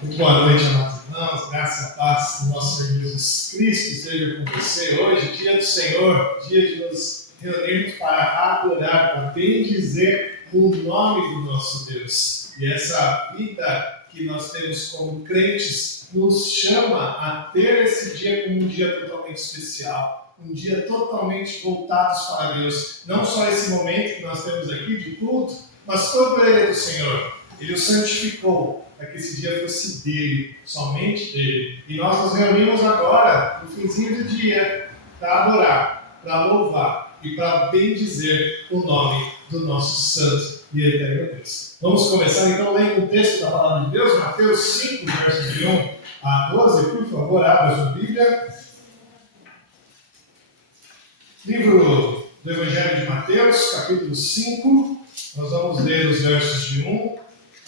Muito boa noite, amados irmãos. Graça e paz do nosso Senhor Jesus Cristo esteja com você hoje, dia do Senhor, dia de nos reunirmos para adorar, para bendizer o nome do nosso Deus. E essa vida que nós temos como crentes nos chama a ter esse dia como um dia totalmente especial, um dia totalmente voltados para Deus. Não só esse momento que nós temos aqui de culto, mas todo ele é do Senhor. Ele o santificou para que esse dia fosse dele, somente dele. E nós nos reunimos agora, no finzinho do dia, para adorar, para louvar e para bendizer o nome do nosso santo e eterno Deus. Vamos começar então lendo o texto da palavra de Deus, Mateus 5, versos de 1 a 12. Por favor, abra a sua Bíblia. Livro do Evangelho de Mateus, capítulo 5. Nós vamos ler os versos de 1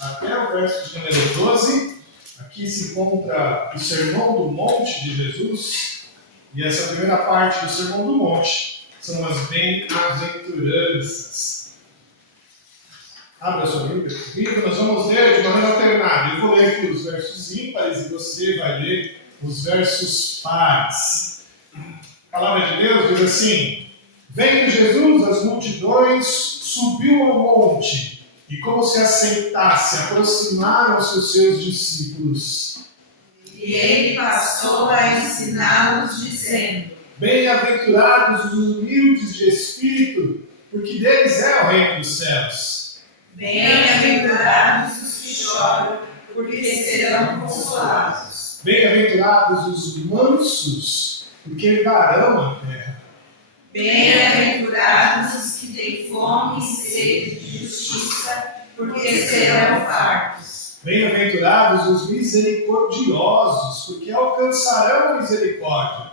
até o verso de número 12. Aqui se encontra o Sermão do Monte de Jesus. E essa primeira parte do Sermão do Monte são as bem-aventuranças. Abra a sua Bíblia comigo, nós vamos ler de maneira alternada. Eu vou ler aqui os versos ímpares e você vai ler os versos pares. A palavra de Deus diz assim: Vendo Jesus as multidões, subiu ao monte. E como se assentasse, aproximaram-se os seus discípulos. E ele passou a ensiná-los, dizendo: Bem-aventurados os humildes de espírito, porque deles é o reino dos céus. Bem-aventurados os que choram, porque serão consolados. Bem-aventurados os mansos, porque herdarão a terra. Bem-aventurados os que têm fome e sede de justiça, porque serão fartos. Bem-aventurados os misericordiosos, porque alcançarão a misericórdia.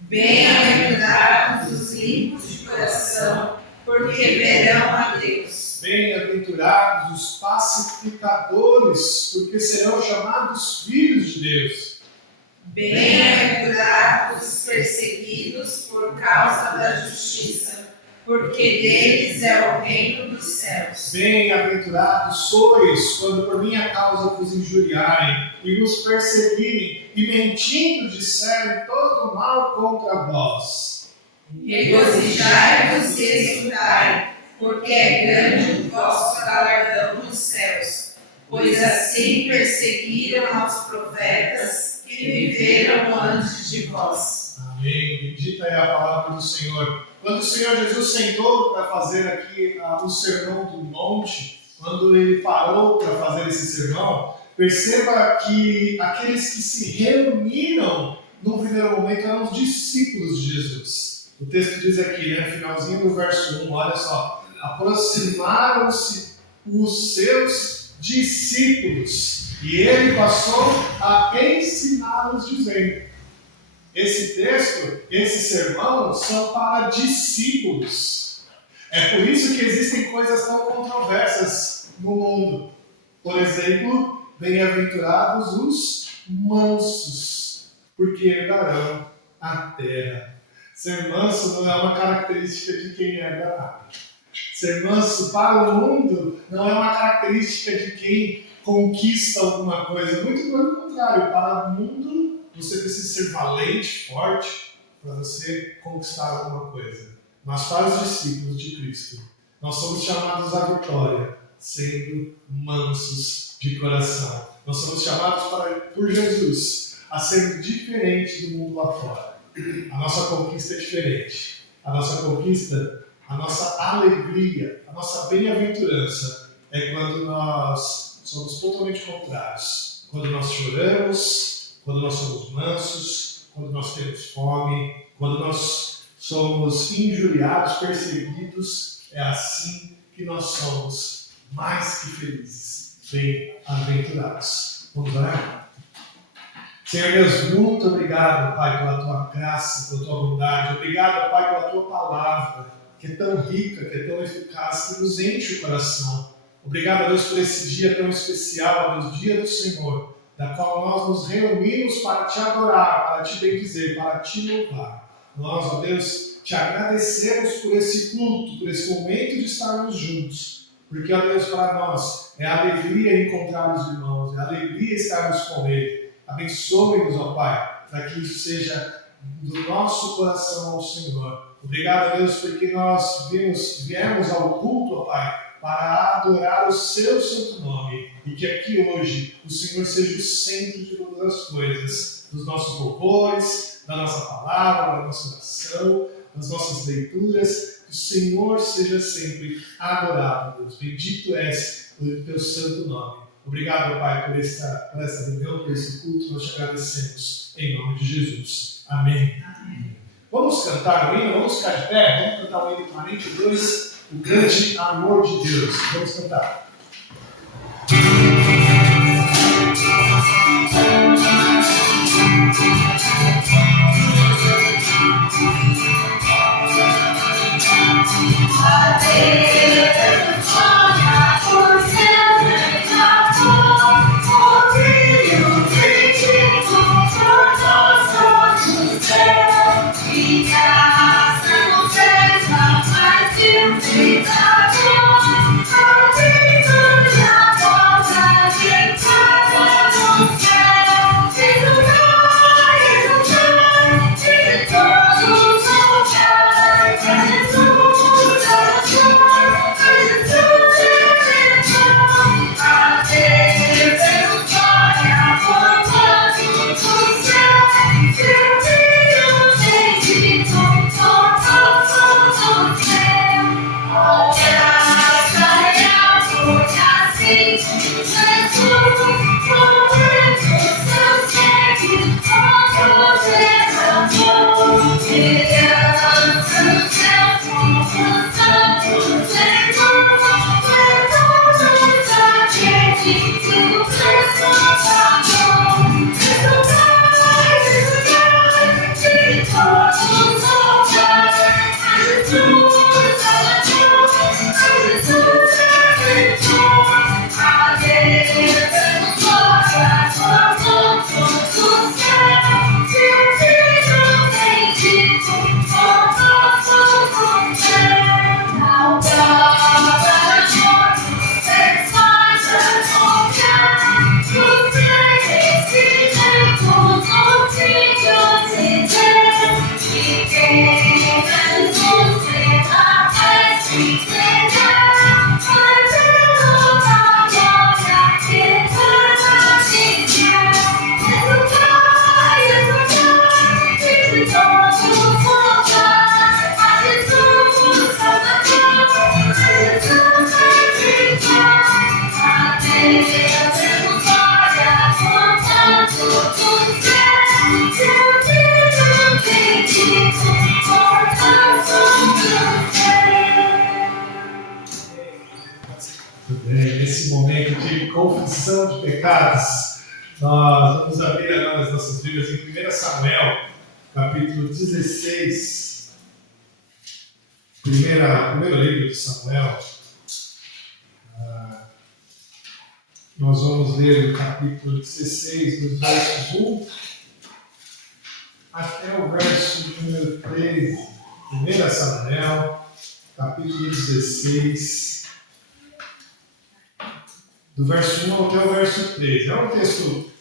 Bem-aventurados os limpos de coração, porque verão a Deus. Bem-aventurados os pacificadores, porque serão chamados filhos de Deus. Bem-aventurados os perseguidos por causa da justiça, porque deles é o reino dos céus. Bem-aventurados sois, quando por minha causa vos injuriarem, e vos perseguirem, e mentindo disserem todo mal contra vós. Regozijai-vos e exultai, porque é grande o vosso galardão nos céus, pois assim perseguiram aos profetas que viveram antes de vós. Amém. Bendita é a palavra do Senhor. Quando o Senhor Jesus sentou para fazer aqui o Sermão do Monte, quando ele parou para fazer esse sermão, perceba que aqueles que se reuniram no primeiro momento eram os discípulos de Jesus. O texto diz aqui, no finalzinho do verso 1, olha só: aproximaram-se os seus discípulos e ele passou a ensiná-los, dizendo. Esse texto, esse sermão, são para discípulos. É por isso que existem coisas tão controversas no mundo. Por exemplo, bem-aventurados os mansos, porque herdarão a terra. Ser manso não é uma característica de quem herda nada. Ser manso para o mundo não é uma característica de quem conquista alguma coisa. Muito pelo contrário, para o mundo você precisa ser valente, forte, para você conquistar alguma coisa. Mas para os discípulos de Cristo, nós somos chamados à vitória, sendo mansos de coração. Nós somos chamados por Jesus a ser diferente do mundo lá fora. A nossa conquista é diferente. A nossa conquista, a nossa alegria, a nossa bem-aventurança é quando nós somos totalmente contrários. Quando nós choramos, quando nós somos mansos, quando nós temos fome, quando nós somos injuriados, perseguidos, é assim que nós somos mais que felizes, bem-aventurados. Vamos orar? Senhor Deus, muito obrigado, Pai, pela Tua graça, pela Tua bondade. Obrigado, Pai, pela Tua palavra, que é tão rica, que é tão eficaz, que nos enche o coração. Obrigado, Deus, por esse dia tão especial, Deus, dia do Senhor, da qual nós nos reunimos para Te adorar, para Te bendizer, para Te louvar. Nós, ó Deus, Te agradecemos por esse culto, por esse momento de estarmos juntos, porque, ó Deus, para nós é alegria encontrar os irmãos, é alegria estarmos com Ele. Abençoe-nos, ó Pai, para que isso seja do nosso coração ao Senhor. Obrigado, Deus, porque nós viemos ao culto, ó Pai, para adorar o Seu santo nome, e que aqui hoje o Senhor seja o centro de todas as coisas, dos nossos louvores, da nossa palavra, da nossa oração, das nossas leituras. Que o Senhor seja sempre adorado, Deus. Bendito és o Teu santo nome. Obrigado, Pai, por essa reunião, por esse culto. Nós te agradecemos, em nome de Jesus. Amém. Amém. Vamos cantar o hino, vamos ficar de pé, vamos cantar o hino 42, o grande amor de Deus. Vamos cantar. Nesse momento de confissão de pecados, nós vamos abrir agora as nossas Bíblias em 1 Samuel, capítulo 16. Primeiro livro de Samuel. Nós vamos ler o capítulo 16, dos versos 1 até o verso número 13. 1 Samuel, capítulo 16. Do verso 1 até o verso 13. É um texto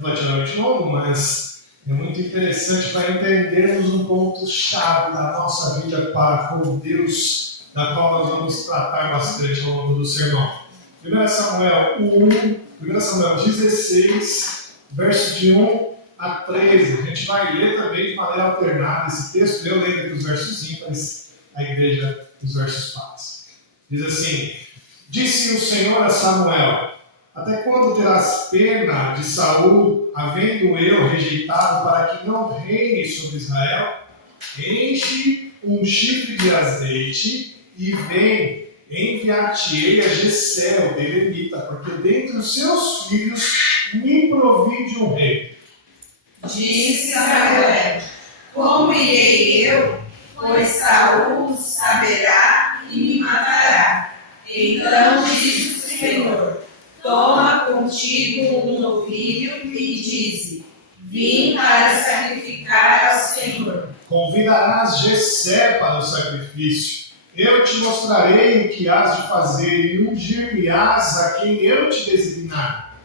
relativamente longo, mas é muito interessante para entendermos um ponto-chave da nossa vida para com Deus, da qual nós vamos tratar bastante ao longo do sermão. 1 Samuel 16, verso de 1 a 13. A gente vai ler também de maneira alternada esse texto. Eu leio aqui os versos ímpares, a igreja os versos pares. Diz assim: Disse o Senhor a Samuel: Até quando terás pena de Saul, havendo eu rejeitado, para que não reine sobre Israel? Enche um chifre de azeite e vem, enviar-te-ei a Jessé, o belemita, porque dentre os seus filhos me provide um rei. Disse Samuel: Como irei eu? Pois Saul saberá e me matará. Então disse o Senhor: Toma contigo um novilho e dize: Vim para sacrificar ao Senhor. Convidarás Jessé para o sacrifício, Eu te mostrarei o que hás de fazer e ungir-me-ás a quem eu te designar.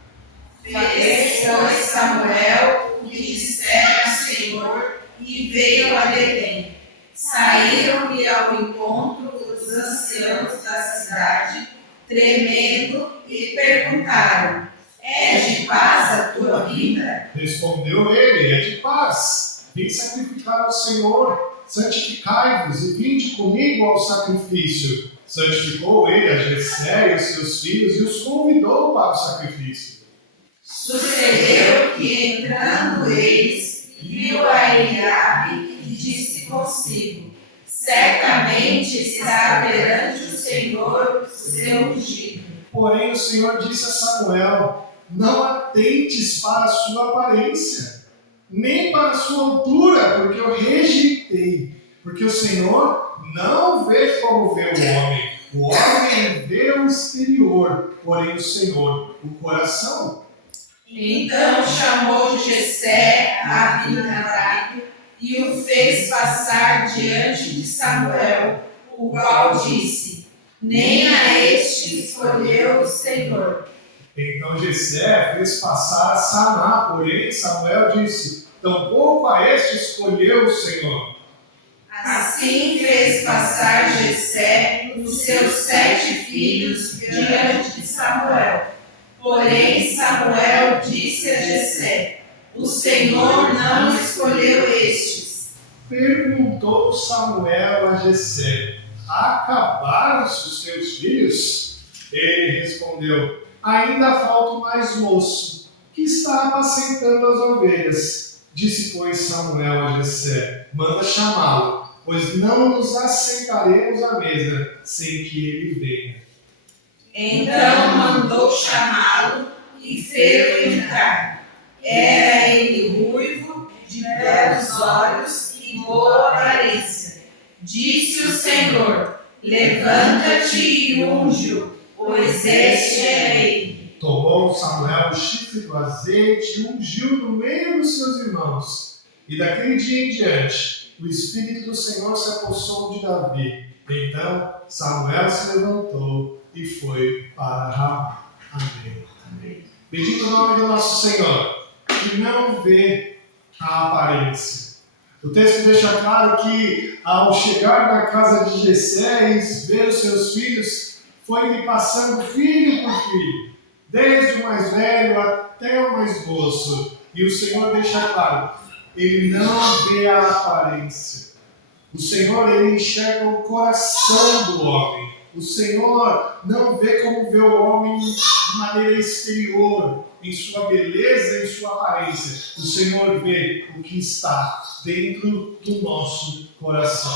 Fez, pois, Samuel o que dissera o Senhor e veio a Belém. Saíram-lhe ao encontro os anciãos da cidade, tremendo, e perguntaram: É de paz a tua vida? Respondeu ele: É de paz. Vim sacrificar ao Senhor. Santificai-vos e vinde comigo ao sacrifício. Santificou ele a Jessé e os seus filhos e os convidou para o sacrifício. Sucedeu que, entrando eles, viu a Eliabe e disse consigo: Certamente está perante o Senhor o seu ungido. Porém, o Senhor disse a Samuel: Não atentes para a sua aparência, nem para a sua altura, porque eu rejeitei. Porque o Senhor não vê como vê o homem. O homem vê o exterior, porém o Senhor, o coração. Então chamou Jessé a Abinadab e o fez passar diante de Samuel, o qual disse: Nem a este escolheu o Senhor. Então Jessé fez passar a Samá, porém Samuel disse: Tampouco a este escolheu o Senhor. Assim fez passar Jessé os seus 7 filhos diante de Samuel. Porém Samuel disse a Jessé: O Senhor não escolheu estes. Perguntou Samuel a Jessé: Acabaram-se os teus filhos? Ele respondeu: Ainda falta o mais moço, que está apacentando as ovelhas. Disse, pois, Samuel a Jessé: Manda chamá-lo, pois não nos assentaremos à mesa sem que ele venha. Então mandou chamá-lo e fê-lo entrar. Era ele ruivo, de belos olhos e boa aparência. Disse o Senhor: Levanta-te e unge-o, pois este é ele. Tomou Samuel o chifre do azeite e ungiu no meio dos seus irmãos. E daquele dia em diante, o Espírito do Senhor se apossou de Davi. Então Samuel se levantou e foi para Ramá. Amém. Amém. Bendito o nome do nosso Senhor, que não vê a aparência. O texto deixa claro que, ao chegar na casa de Jessé e ver os seus filhos, foi-lhe passando filho por filho, desde o mais velho até o mais moço. E o Senhor deixa claro, ele não vê a aparência. O Senhor, ele enxerga o coração do homem. O Senhor não vê como vê o homem de maneira exterior, em sua beleza, em sua aparência. O Senhor vê o que está dentro do nosso coração.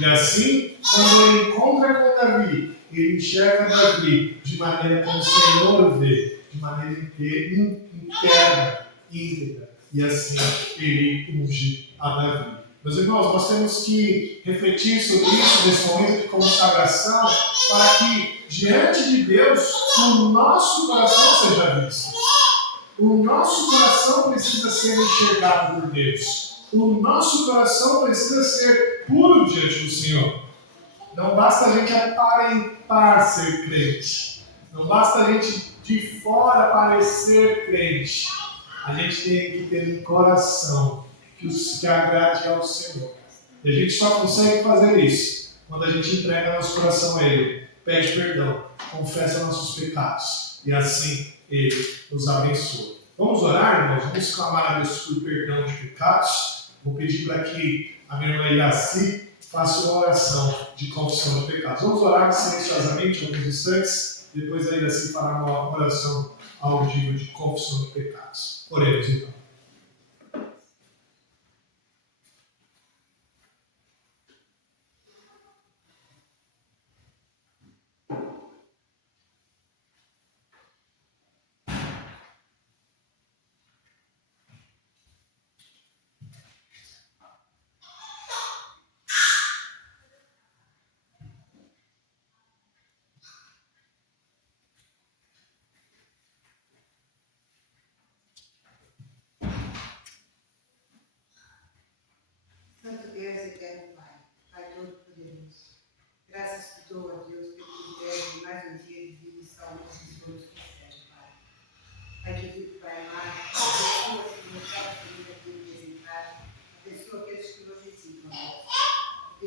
E assim, quando ele encontra com Davi, ele enxerga Davi de maneira como o Senhor vê, de maneira interna, íntegra. E assim ele unge a Davi. Meus irmãos, nós temos que refletir sobre isso nesse momento de consagração, para que, diante de Deus, o nosso coração seja visto. O nosso coração precisa ser enxergado por Deus. O nosso coração precisa ser puro diante do Senhor. Não basta a gente aparentar ser crente. Não basta a gente de fora parecer crente. A gente tem que ter um coração que agrade ao Senhor. E a gente só consegue fazer isso quando a gente entrega nosso coração a Ele, pede perdão, confessa nossos pecados. E assim Ele nos abençoa. Vamos orar, irmãos? Vamos clamar a Deus por perdão de pecados. Vou pedir para que a minha irmã Iraci faça uma oração de confissão de pecados. Vamos orar silenciosamente alguns instantes. Depois a Iraci fará uma oração audível de confissão de pecados. Oremos então.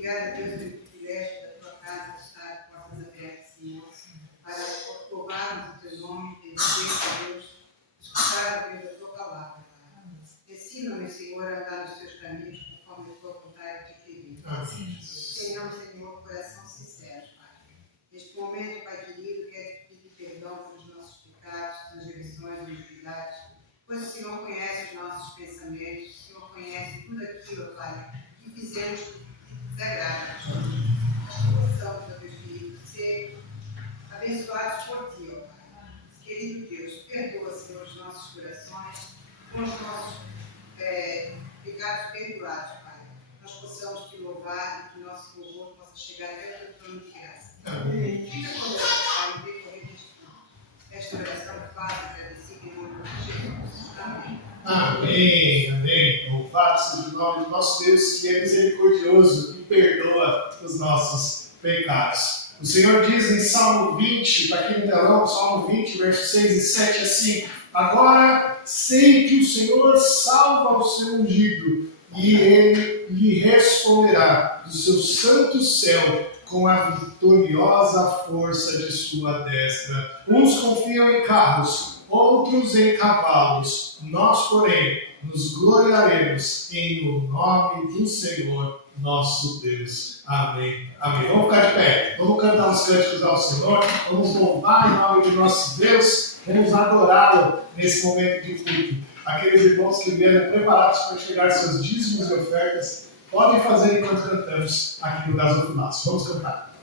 Obrigada, Deus, pelo privilégio da tua casa estar de portas abertas, Senhor, para louvarmos o teu nome, obedecer, Deus, escutar, Deus, a tua palavra. Ensina-me, Senhor, a andar nos teus caminhos conforme a tua vontade te querido. Tenhamos, Senhor, coração sincero, Pai. Neste momento, Pai querido, quero pedir perdão pelos nossos pecados, transgressões, iniquidades, pois o Senhor conhece os nossos pensamentos, o Senhor conhece tudo aquilo, Pai, que fizemos que desagrada. Possamos, Deus querido, ser abençoados por ti, ó Pai. Querido Deus, perdoa, Senhor, os nossos corações, com os nossos pecados perdoados, Pai. Nós possamos te louvar e que nosso louvor possa chegar até o teu trono de graça. Amém. Fica conosco, Pai, no decorrer deste tempo. Esta oração que faz agradecida em nome de Jesus. Amém. Amém, amém. Louvado seja o nome do nosso Deus, que é misericordioso e perdoa os nossos pecados. O Senhor diz em Salmo 20, está aqui no telão, Salmo 20, versos 6 e 7, assim: agora sei que o Senhor salva o seu ungido, e ele lhe responderá do seu santo céu com a vitoriosa força de sua destra. Uns confiam em carros, outros em cavalos. Nós, porém, nos gloriaremos em o nome do Senhor, nosso Deus. Amém. Amém. Vamos ficar de pé. Vamos cantar os cânticos ao Senhor. Vamos louvar em nome de nosso Deus. Vamos adorá-lo nesse momento de culto. Aqueles irmãos que vieram preparados para chegar seus dízimos e ofertas, podem fazer enquanto cantamos aqui no Gasofilaço. Vamos cantar.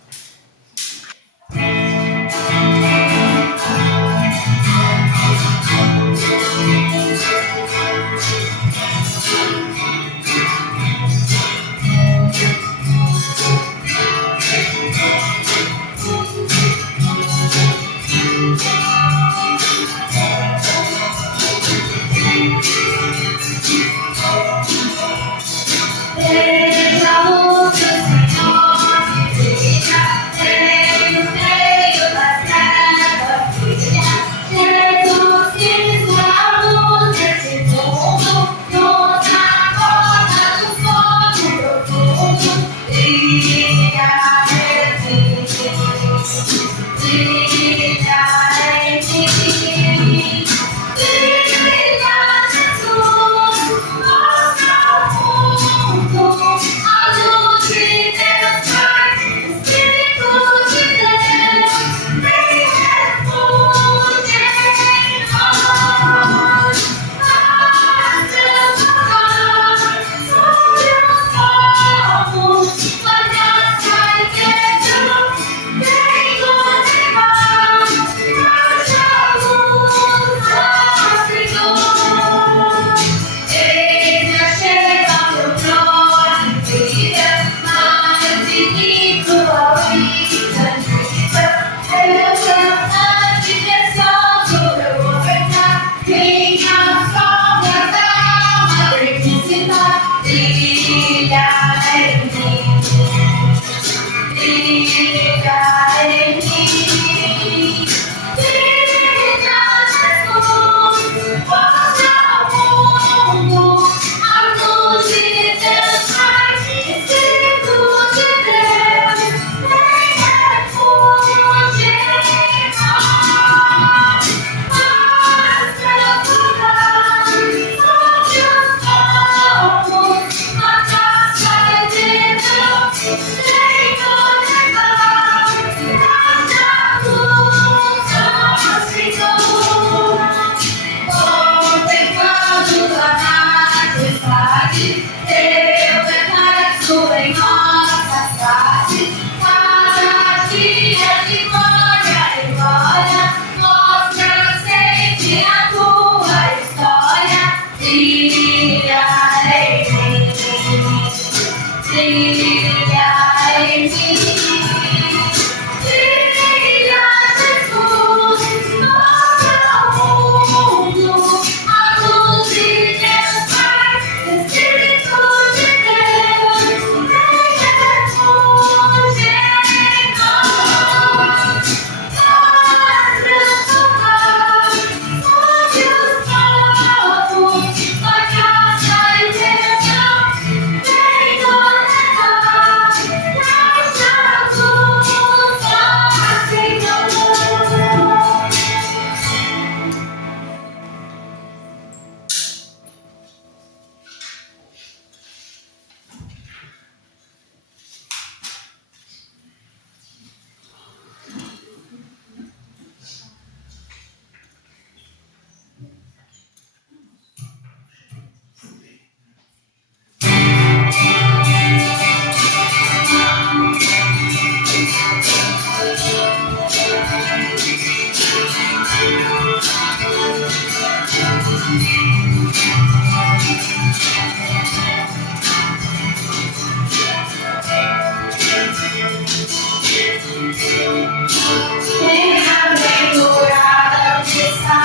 Bem-aventurada que está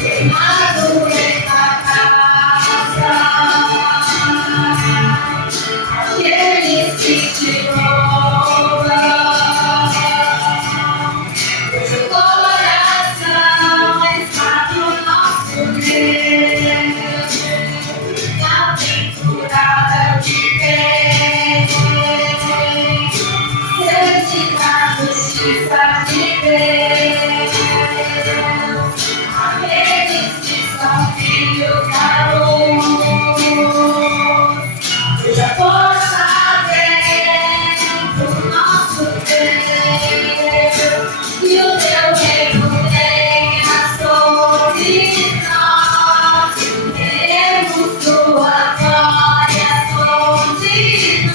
queimado em tua casa, aqueles que te louvam, cujo coração está no nosso Deus. Bem-aventurada que tem sede da justiça de Deus, aqueles que são filhos da luz, cuja força vem do nosso Deus, e o teu reino venha sobre nós, queremos tua glória sobre nós.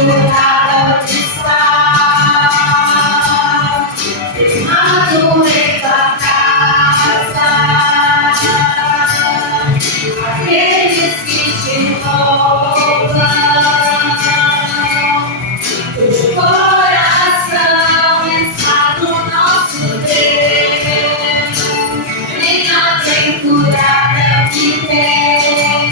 Bem-aventurada que está queimado em tua casa, aqueles que te louvam, cujo coração está no nosso Deus. Bem-aventurada que tem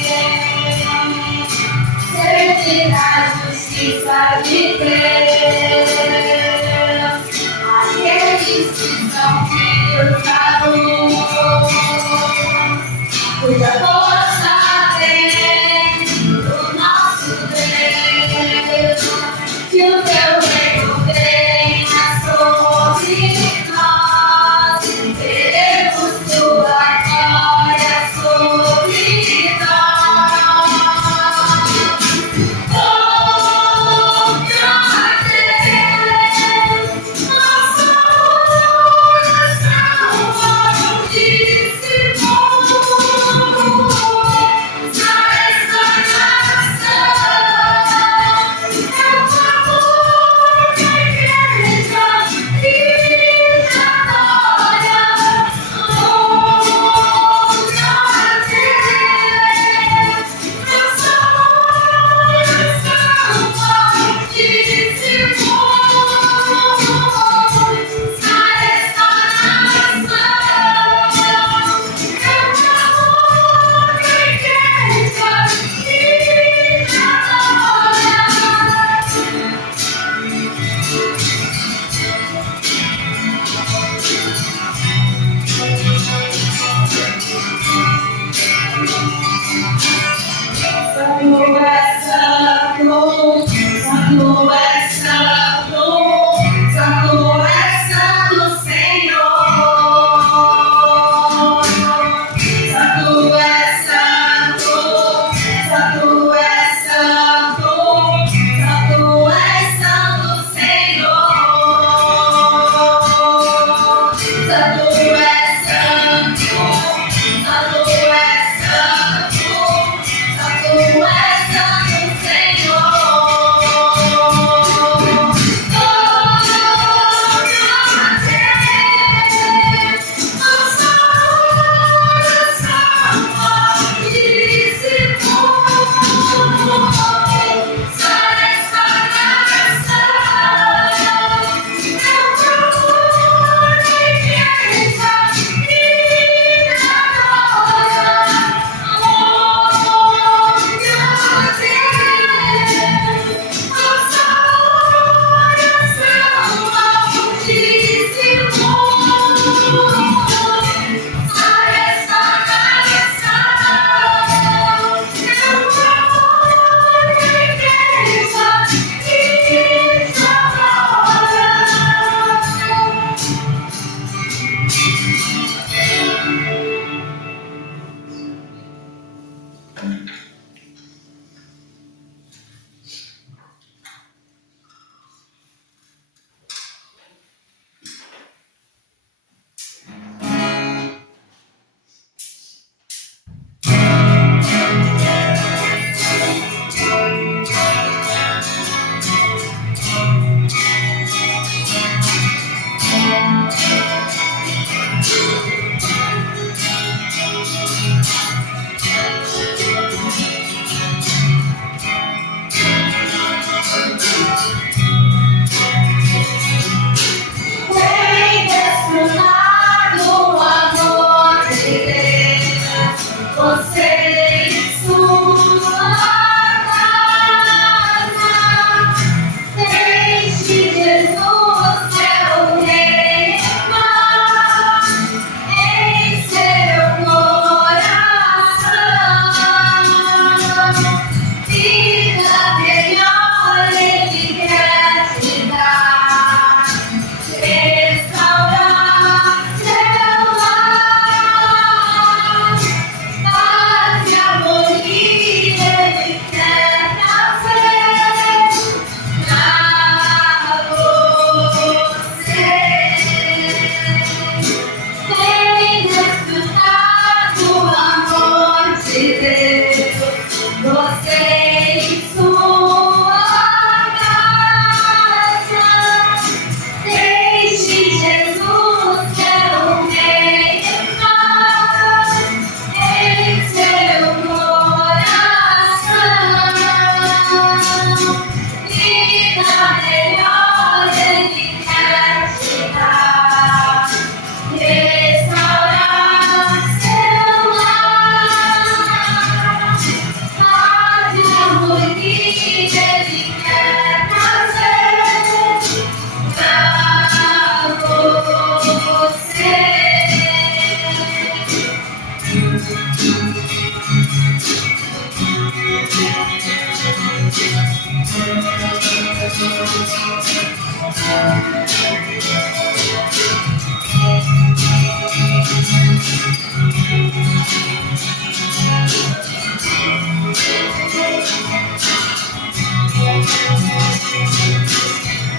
sede da justiça de Deus, aqueles que são filhos da luz, cuja força vem do nosso Deus, que o teu reino venha sobre nós, queremos tua glória sobre nós. Oh, God.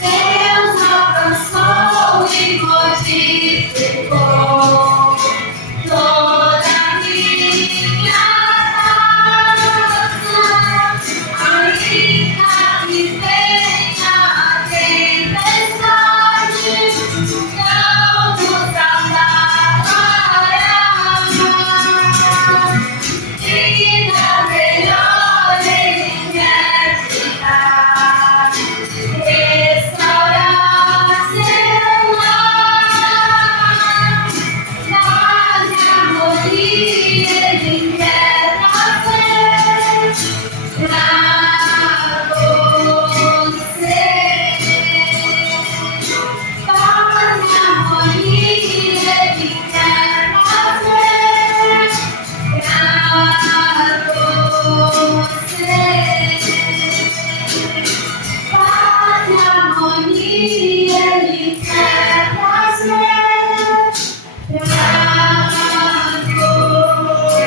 Deus alcançou e modificou toda a minha casa, ainda que venha a tempestade, não nos abalará. Vida melhor Ele quer te dar. Restaurar seu lar, paz e harmonia Ele quer trazer pra você. Paz e harmonia Ele quer trazer pra você. Paz e harmonia Ele quer trazer pra você.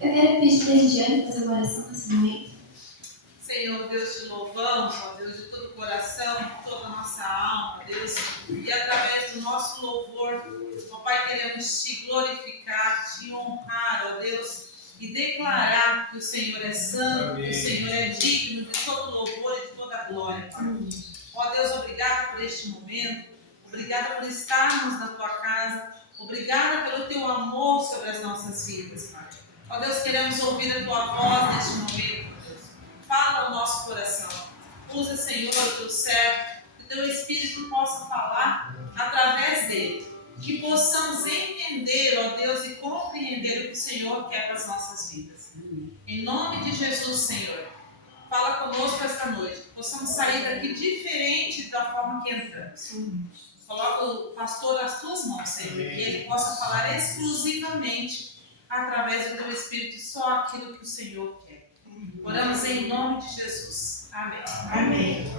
Eu quero pedir para a Regiane fazer uma oração com essa mãe. Senhor Deus, te louvamos, ó Deus, de todo o coração, de toda a nossa alma, Deus, e através do nosso louvor, ó Pai, queremos te glorificar, te honrar, ó Deus, e declarar que o Senhor é santo, que o Senhor é digno de todo louvor e de toda glória, Pai. Ó Deus, obrigado por este momento, obrigada por estarmos na tua casa, obrigada pelo teu amor sobre as nossas vidas, Pai. Ó Deus, queremos ouvir a tua voz neste momento. Fala ao nosso coração. Usa, Senhor, o teu servo, que o teu Espírito possa falar através dele. Que possamos entender, ó Deus, e compreender o que o Senhor quer para as nossas vidas. Em nome de Jesus, Senhor, fala conosco esta noite. Que possamos sair daqui diferente da forma que entramos. Coloca o pastor nas tuas mãos, Senhor, que ele possa falar exclusivamente através do teu Espírito só aquilo que o Senhor quer. Oramos em nome de Jesus. Amém. Amém.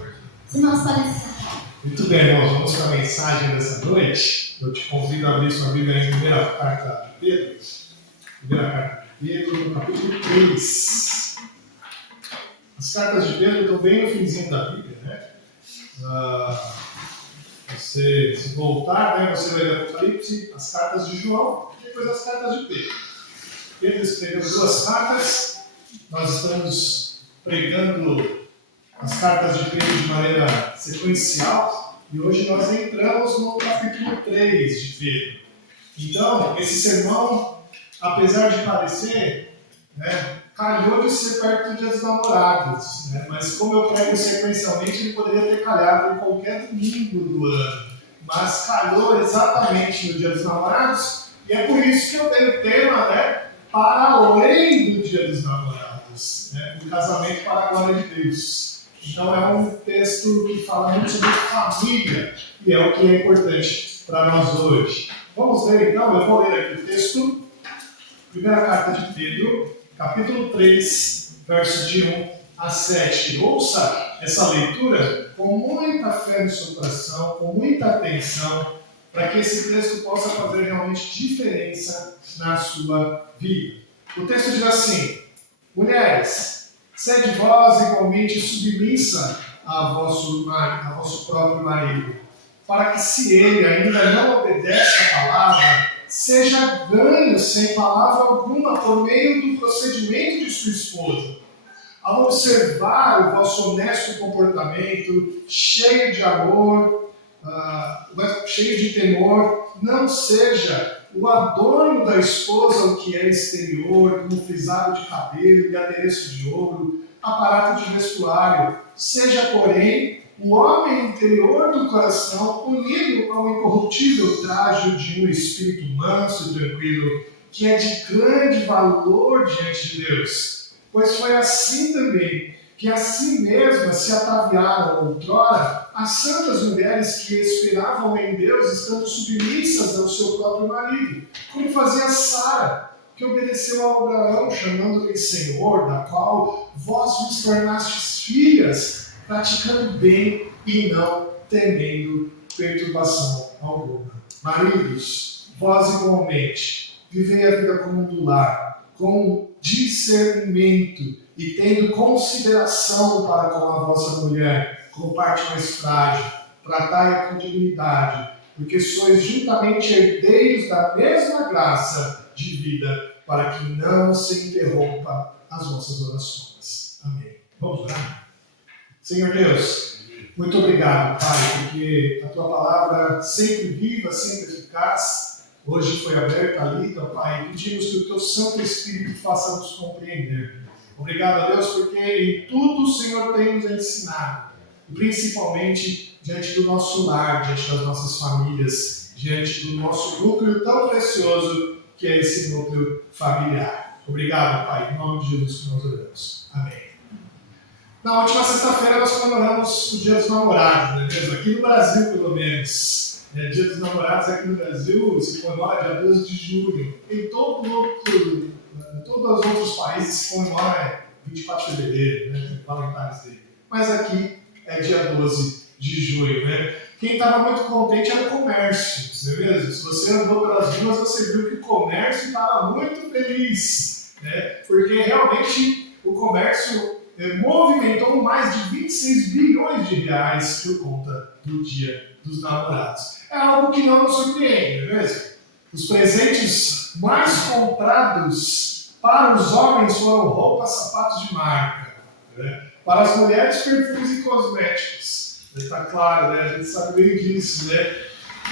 Os irmãos podem se sentar. Muito bem, irmãos, vamos para a mensagem dessa noite. Eu te convido a abrir sua Bíblia em 1ª carta de Pedro. 1ª carta de Pedro, no capítulo 3. As cartas de Pedro estão bem no finzinho da Bíblia, né? Você, se voltar, né, você vai ler Apocalipse, as cartas de João e depois as cartas de Pedro. Pedro escreveu 2 cartas. Nós estamos pregando as cartas de Pedro de maneira sequencial e hoje nós entramos no capítulo 3 de Pedro. Então, esse sermão, apesar de parecer, né, calhou de ser perto do Dia dos Namorados, né, mas como eu prego sequencialmente, ele poderia ter calhado em qualquer domingo do ano, mas calhou exatamente no Dia dos Namorados e é por isso que eu dei o tema, né, para além do Dia dos Namorados, né, o casamento para a glória de Deus. Então é um texto que fala muito sobre família e é o que é importante para nós hoje. Vamos ler então, eu vou ler aqui o texto, 1ª carta de Pedro, capítulo 3, versos de 1 a 7. Ouça essa leitura com muita fé no seu coração, com muita atenção, para que esse texto possa fazer realmente diferença na sua vida. O texto diz assim: mulheres, sede vós igualmente submissa a vosso próprio marido, para que se ele ainda não obedece à palavra, seja ganho sem palavra alguma por meio do procedimento de sua esposa. Ao observar o vosso honesto comportamento, cheio de amor, cheio de temor, não seja o adorno da esposa o que é exterior, como frisado de cabelo e adereço de ouro, aparato de vestuário. Seja, porém, o homem interior do coração unido ao incorruptível traje de um espírito manso e tranquilo, que é de grande valor diante de Deus. Pois foi assim também que assim mesmas se ataviaram outrora as santas mulheres que esperavam em Deus, estando submissas ao seu próprio marido, como fazia Sara, que obedeceu a Abraão, chamando-lhe Senhor, da qual vós vos tornastes filhas, praticando bem e não temendo perturbação alguma. Maridos, vós igualmente, vivei a vida como do lar, com discernimento e tendo consideração para com a vossa mulher, com parte mais frágil, tratai-a com dignidade, porque sois juntamente herdeiros da mesma graça de vida, para que não se interrompa as vossas orações. Amém. Vamos orar? Senhor Deus, muito obrigado, Pai, porque a Tua palavra sempre viva, sempre eficaz, hoje foi aberta a lida, Pai, e pedimos que o Teu Santo Espírito faça nos compreender. Obrigado a Deus, porque em tudo o Senhor tem nos ensinado, e principalmente diante do nosso lar, diante das nossas famílias, diante do nosso núcleo tão precioso que é esse núcleo familiar. Obrigado, Pai, em nome de Jesus que nós oramos. Amém. Na última sexta-feira nós comemoramos o Dia dos Namorados, não é mesmo? Aqui no Brasil, pelo menos. Dia dos Namorados aqui no Brasil se comemora dia 12 de julho. Em todos os outros países se comemora 24 de fevereiro, né? Valentine's Day. Mas aqui é dia 12 de julho, né? Quem estava muito contente era o comércio, não é mesmo? Se você andou pelas ruas, você viu que o comércio estava muito feliz, né? Porque realmente o comércio movimentou mais de 26 bilhões de reais por conta do Dia dos Namorados. É algo que não nos surpreende, não é mesmo? Os presentes mais comprados para os homens foram roupas, sapatos de marca, né? Para as mulheres, perfumes e cosméticos. Está claro, né? A gente sabe bem disso, né?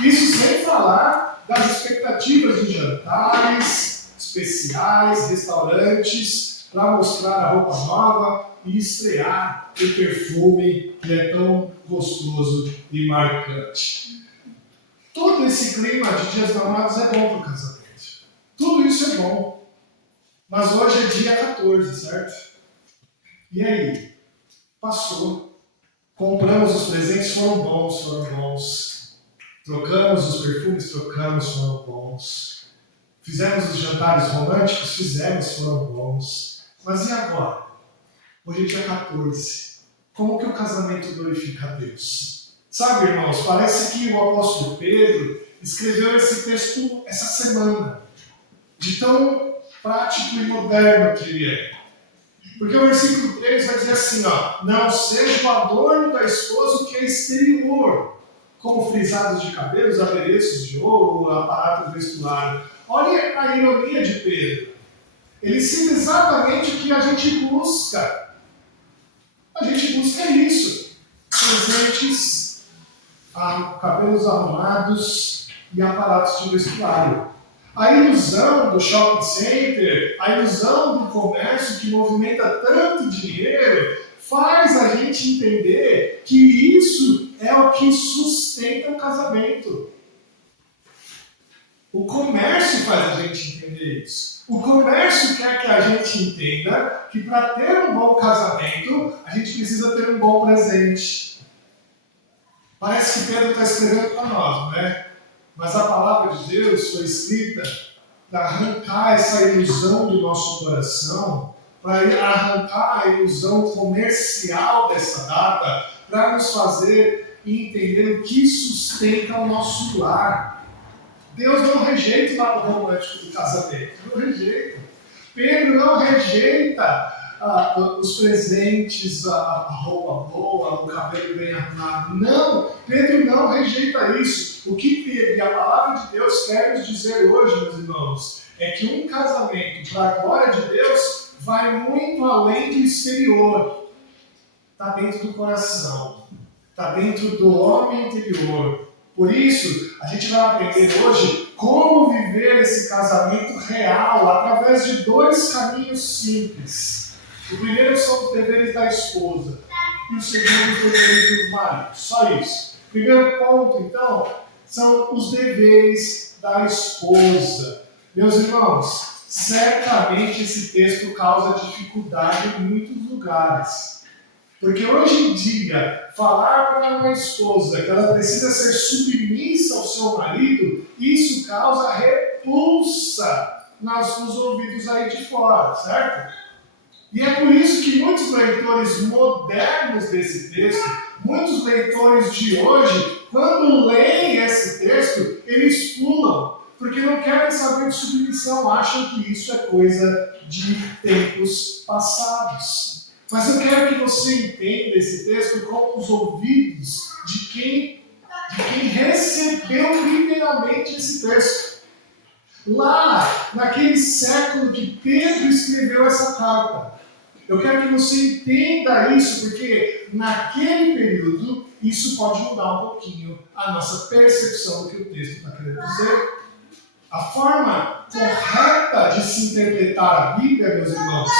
Isso sem falar das expectativas de jantares especiais, restaurantes, para mostrar a roupa nova e estrear o perfume que é tão gostoso e marcante. Todo esse clima de Dias Namorados é bom para o casamento. Tudo isso é bom. Mas hoje é dia 14, certo? E aí? Passou. Compramos os presentes, foram bons. Trocamos os perfumes, foram bons. Fizemos os jantares românticos, foram bons. Mas e agora? Hoje é dia 14. Como que o casamento glorifica a Deus? Sabe, irmãos, parece que o apóstolo Pedro escreveu esse texto essa semana, de tão prático e moderno que ele é. Porque o versículo 3 vai dizer assim, ó, não seja o adorno da esposa o que é exterior, como frisados de cabelos, adereços de ouro, aparato vestuário. Olha a ironia de Pedro. Ele cita exatamente o que a gente busca. A gente busca isso. Presentes, cabelos arrumados e aparatos de vestuário. A ilusão do shopping center, a ilusão do comércio que movimenta tanto dinheiro, faz a gente entender que isso é o que sustenta o casamento. O comércio faz a gente entender isso. O comércio quer que a gente entenda que para ter um bom casamento, a gente precisa ter um bom presente. Parece que Pedro está escrevendo para nós, não é? Mas a palavra de Deus foi escrita para arrancar essa ilusão do nosso coração, para arrancar a ilusão comercial dessa data, para nos fazer entender o que sustenta o nosso lar. Deus não rejeita o lado romântico do casamento, não rejeita. Pedro não rejeita os presentes, a roupa boa, o cabelo bem arrumado. Não, Pedro não rejeita isso. O que Pedro e a palavra de Deus quer nos dizer hoje, meus irmãos, é que um casamento para a glória de Deus vai muito além do exterior. Está dentro do coração, está dentro do homem interior. Por isso, a gente vai aprender hoje como viver esse casamento real através de 2 caminhos simples. O primeiro são os deveres da esposa e o segundo os deveres dos maridos. Só isso. O primeiro ponto, então, são os deveres da esposa. Meus irmãos, certamente esse texto causa dificuldade em muitos lugares. Porque hoje em dia, falar para uma esposa que ela precisa ser submissa ao seu marido, isso causa repulsa. nos ouvidos aí de fora, certo? E é por isso que muitos leitores modernos desse texto, muitos leitores de hoje, quando leem esse texto, eles pulam, porque não querem saber de submissão, acham que isso é coisa de tempos passados. Mas eu quero que você entenda esse texto com os ouvidos de quem recebeu literalmente esse texto. Lá, naquele século que Pedro escreveu essa carta. Eu quero que você entenda isso, porque naquele período isso pode mudar um pouquinho a nossa percepção do que o texto está querendo dizer. A forma correta de se interpretar a Bíblia, meus irmãos,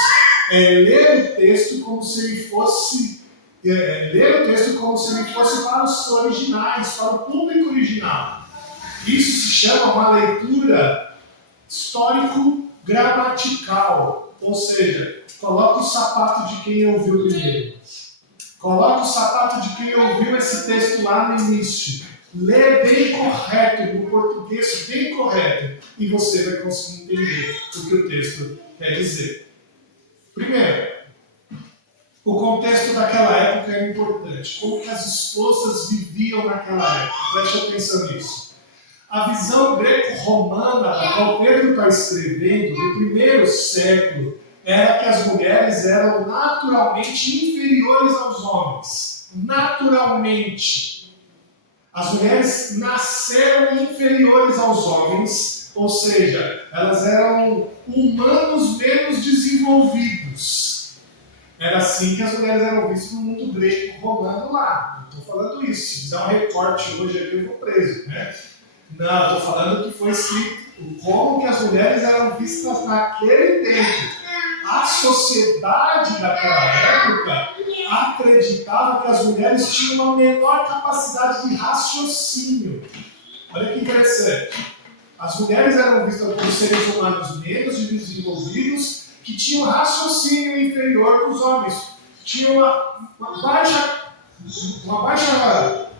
é ler o texto como se ele fosse para os originais, para o público original. Isso se chama uma leitura histórico-gramatical, ou seja, coloca o sapato de quem ouviu primeiro. Coloca o sapato de quem ouviu esse texto lá no início. Lê bem correto, no português bem correto, e você vai conseguir entender o que o texto quer dizer. Primeiro, o contexto daquela época é importante. Como que as esposas viviam naquela época? Preste atenção nisso. A visão greco-romana a qual Pedro está escrevendo, no primeiro século, era que as mulheres eram naturalmente inferiores aos homens. Naturalmente. As mulheres nasceram inferiores aos homens, ou seja, elas eram humanos menos desenvolvidos. Era assim que as mulheres eram vistas no mundo greco-romano lá. Não estou falando isso. Se fizer um recorte hoje aqui, eu vou preso, né? Não, estou falando que foi escrito como que as mulheres eram vistas naquele tempo. A sociedade daquela época acreditava que as mulheres tinham uma menor capacidade de raciocínio. Olha que interessante. As mulheres eram vistas como seres humanos menos desenvolvidos, que tinham raciocínio inferior aos homens. Tinham uma baixa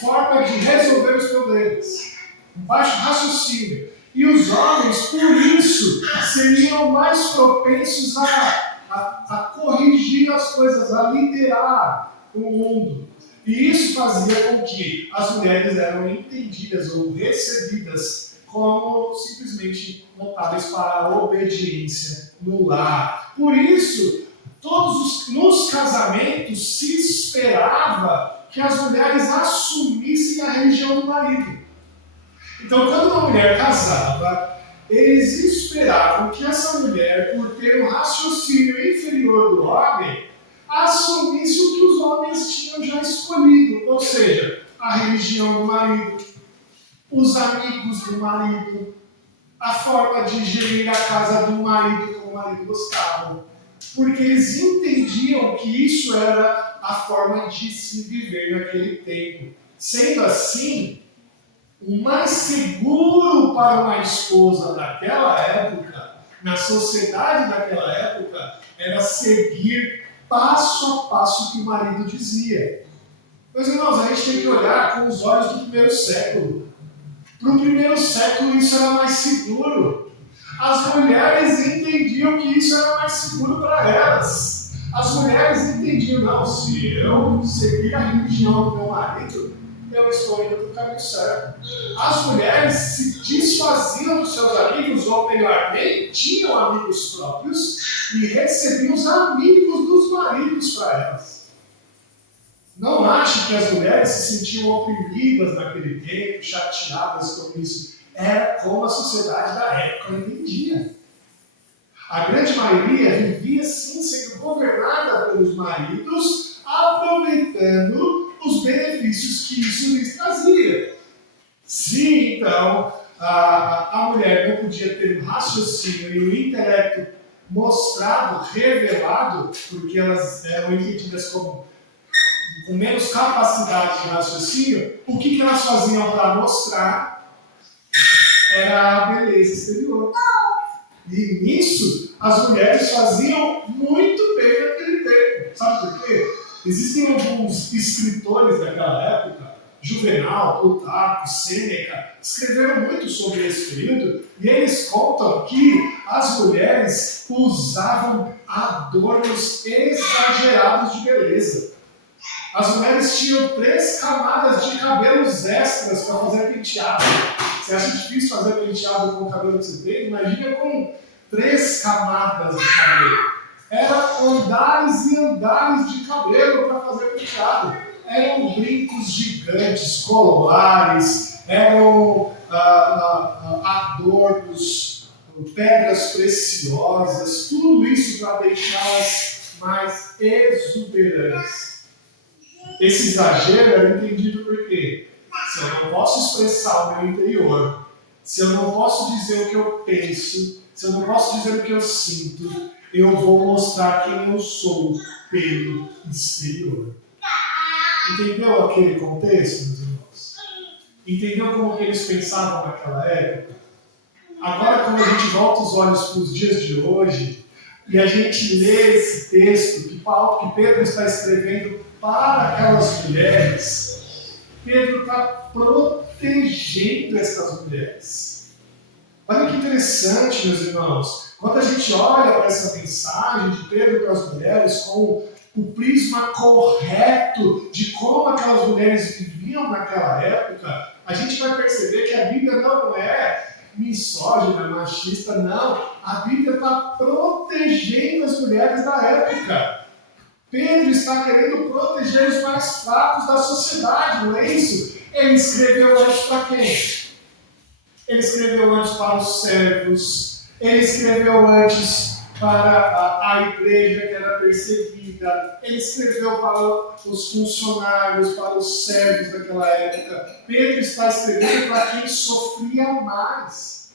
forma de resolver os problemas. Um baixo raciocínio. E os homens, por isso, seriam mais propensos a corrigir as coisas, a liderar o mundo. E isso fazia com que as mulheres eram entendidas ou recebidas como simplesmente notáveis para a obediência no lar. Por isso, nos casamentos se esperava que as mulheres assumissem a religião do marido. Então, quando uma mulher casava, eles esperavam que essa mulher, por ter um raciocínio inferior do homem, assumisse o que os homens tinham já escolhido, ou seja, a religião do marido, os amigos do marido, a forma de gerir a casa do marido como o marido gostava. Porque eles entendiam que isso era a forma de se viver naquele tempo. Sendo assim, o mais seguro para uma esposa daquela época, na sociedade daquela época, era seguir passo a passo o que o marido dizia. Meus irmãos, a gente tem que olhar com os olhos do primeiro século. Para o primeiro século isso era mais seguro. As mulheres entendiam que isso era mais seguro para elas. As mulheres entendiam, não, se eu seguir a religião do meu marido, eu estou indo para o caminho certo. As mulheres se desfaziam dos seus amigos, ou melhor, nem tinham amigos próprios, e recebiam os amigos dos maridos para elas. Não ache que as mulheres se sentiam oprimidas naquele tempo, chateadas com isso. Era como a sociedade da época entendia. A grande maioria vivia sim sendo governada pelos maridos, aproveitando os benefícios que isso lhes trazia. Se então a mulher não podia ter um raciocínio e um intelecto mostrado, revelado, porque elas eram entendidas como com menos capacidade de raciocínio, o que elas faziam para mostrar era a beleza exterior. E nisso, as mulheres faziam muito bem naquele tempo. Sabe por quê? Existem alguns escritores daquela época, Juvenal, Plutarco, Sêneca, escreveram muito sobre esse período e eles contam que as mulheres usavam adornos exagerados de beleza. As mulheres tinham 3 camadas de cabelos extras para fazer penteado. Você acha difícil fazer penteado com o cabelo que você tem? Imagina com 3 camadas de cabelo. Eram andares e andares de cabelo para fazer penteado. Eram brincos gigantes, colares, eram adornos, pedras preciosas, tudo isso para deixá-las mais exuberantes. Esse exagero era entendido por quê? Se eu não posso expressar o meu interior, se eu não posso dizer o que eu penso, se eu não posso dizer o que eu sinto, eu vou mostrar quem eu sou pelo exterior. Entendeu aquele contexto, meus irmãos? Entendeu como que eles pensavam naquela época? Agora, quando a gente volta os olhos para os dias de hoje, e a gente lê esse texto que Pedro está escrevendo para aquelas mulheres, Pedro está protegendo essas mulheres. Olha que interessante, meus irmãos. Quando a gente olha para essa mensagem de Pedro para as mulheres com o prisma correto de como aquelas mulheres viviam naquela época, a gente vai perceber que a Bíblia não é misógina, machista, não. A Bíblia está protegendo as mulheres da época. Pedro está querendo proteger os mais fracos da sociedade, não é isso? Ele escreveu antes para quem? Ele escreveu antes para os servos, ele escreveu antes para a igreja que era perseguida, ele escreveu para os funcionários, para os servos daquela época. Pedro está escrevendo para quem sofria mais.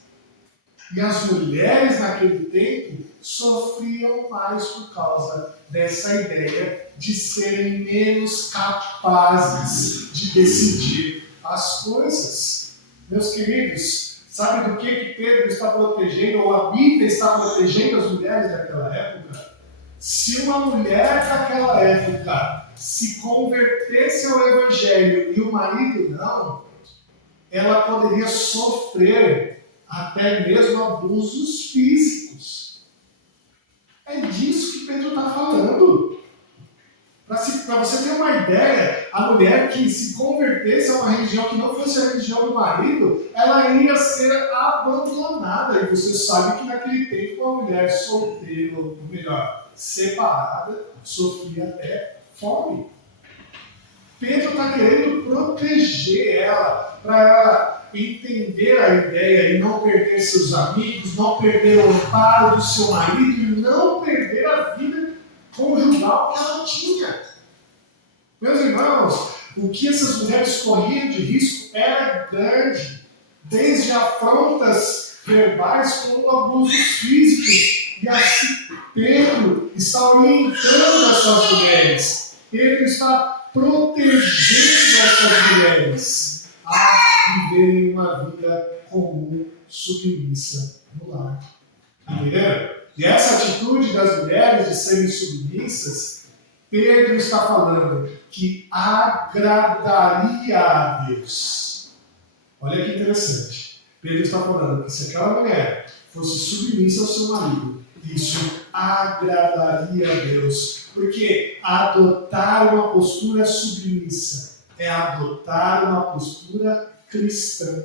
E as mulheres naquele tempo sofriam mais por causa dessa ideia de serem menos capazes de decidir as coisas. Meus queridos, sabe do que Pedro está protegendo, ou a Bíblia está protegendo as mulheres daquela época? Se uma mulher daquela época se convertesse ao Evangelho e o marido não, ela poderia sofrer até mesmo abusos físicos. É disso que Pedro está falando. Para você ter uma ideia, a mulher que se convertesse a uma religião que não fosse a religião do marido, ela iria ser abandonada. E você sabe que naquele tempo uma mulher solteira, ou melhor, separada, sofria até fome. Pedro está querendo proteger ela, para ela entender a ideia e não perder seus amigos, não perder o amparo do seu marido e não perder a vida conjugal que ela tinha. Meus irmãos, o que essas mulheres corriam de risco era grande, desde afrontas verbais como abusos físicos. E assim Pedro está orientando essas mulheres. Pedro está protegendo essas mulheres a viverem uma vida comum, submissa no lar. Entenderam? E essa atitude das mulheres de serem submissas, Pedro está falando que agradaria a Deus. Olha que interessante. Pedro está falando que se aquela mulher fosse submissa ao seu marido, isso agradaria a Deus. Porque adotar uma postura submissa é adotar uma postura cristã.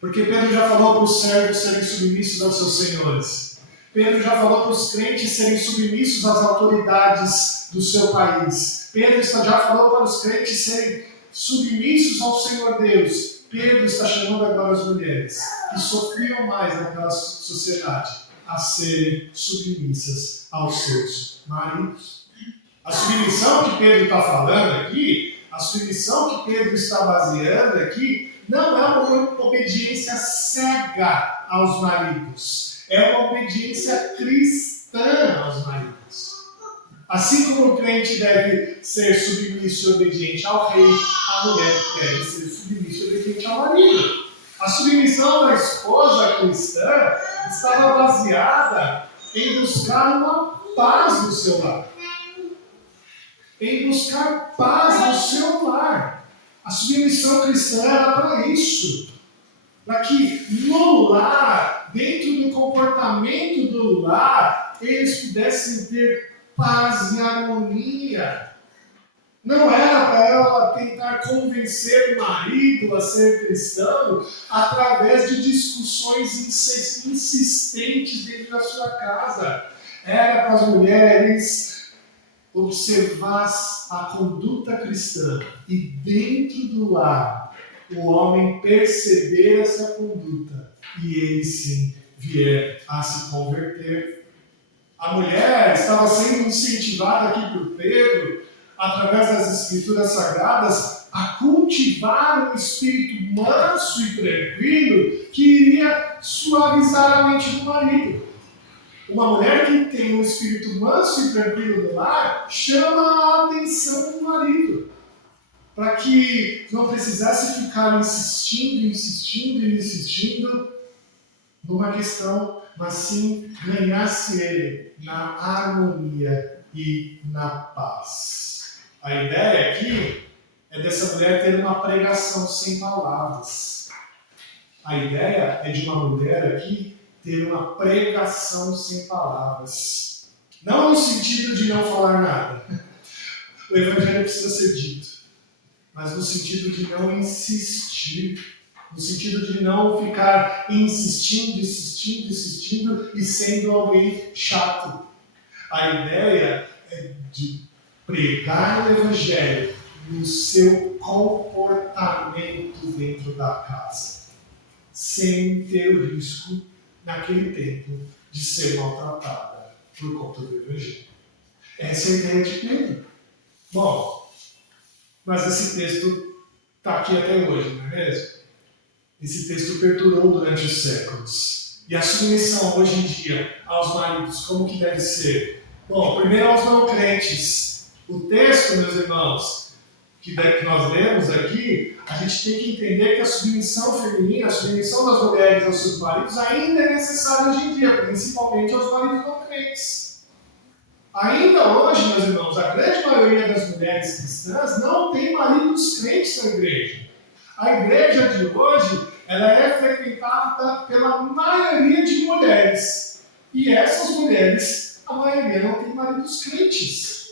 Porque Pedro já falou para os servos serem submissos aos seus senhores. Pedro já falou para os crentes serem submissos às autoridades do seu país. Pedro já falou para os crentes serem submissos ao Senhor Deus. Pedro está chamando agora as mulheres que sofriam mais naquela sociedade a serem submissas aos seus maridos. A submissão que Pedro está falando aqui, a submissão que Pedro está baseando aqui, não é uma obediência cega aos maridos. É uma obediência cristã aos maridos. Assim como o crente deve ser submisso e obediente ao rei, a mulher deve ser submissa e obediente ao marido. A submissão da esposa cristã estava baseada em buscar uma paz no seu lar. Em buscar paz no seu lar. A submissão cristã era para isso. Para que no lar, dentro do comportamento do lar, eles pudessem ter paz e harmonia. Não era para ela tentar convencer o marido a ser cristão através de discussões insistentes dentro da sua casa. Era para as mulheres observar a conduta cristã e dentro do lar o homem perceber essa conduta e ele sim vier a se converter. A mulher estava sendo incentivada aqui por Pedro, através das Escrituras Sagradas, a cultivar um espírito manso e tranquilo que iria suavizar a mente do marido. Uma mulher que tem um espírito manso e tranquilo no lar chama a atenção do marido, para que não precisasse ficar insistindo numa questão, mas sim ganhasse ele na harmonia e na paz. A ideia aqui é dessa mulher ter uma pregação sem palavras. A ideia é de uma mulher aqui ter uma pregação sem palavras. Não no sentido de não falar nada. O evangelho precisa ser dito. Mas no sentido de não insistir. No sentido de não ficar insistindo e sendo alguém chato. A ideia é de pregar o evangelho no seu comportamento dentro da casa, sem ter o risco, naquele tempo, de ser maltratada por conta do evangelho. Essa é a ideia de Pedro. Bom, mas esse texto está aqui até hoje, não é mesmo? Esse texto perdurou durante os séculos. E a submissão hoje em dia aos maridos, como que deve ser? Bom, primeiro aos não crentes. O texto, meus irmãos, que nós lemos aqui, a gente tem que entender que a submissão feminina, a submissão das mulheres aos seus maridos ainda é necessária hoje em dia, principalmente aos maridos não crentes. Ainda hoje, meus irmãos, a grande maioria das mulheres cristãs não tem maridos crentes na igreja. A igreja de hoje, ela é frequentada pela maioria de mulheres. E essas mulheres, a maioria não tem maridos crentes.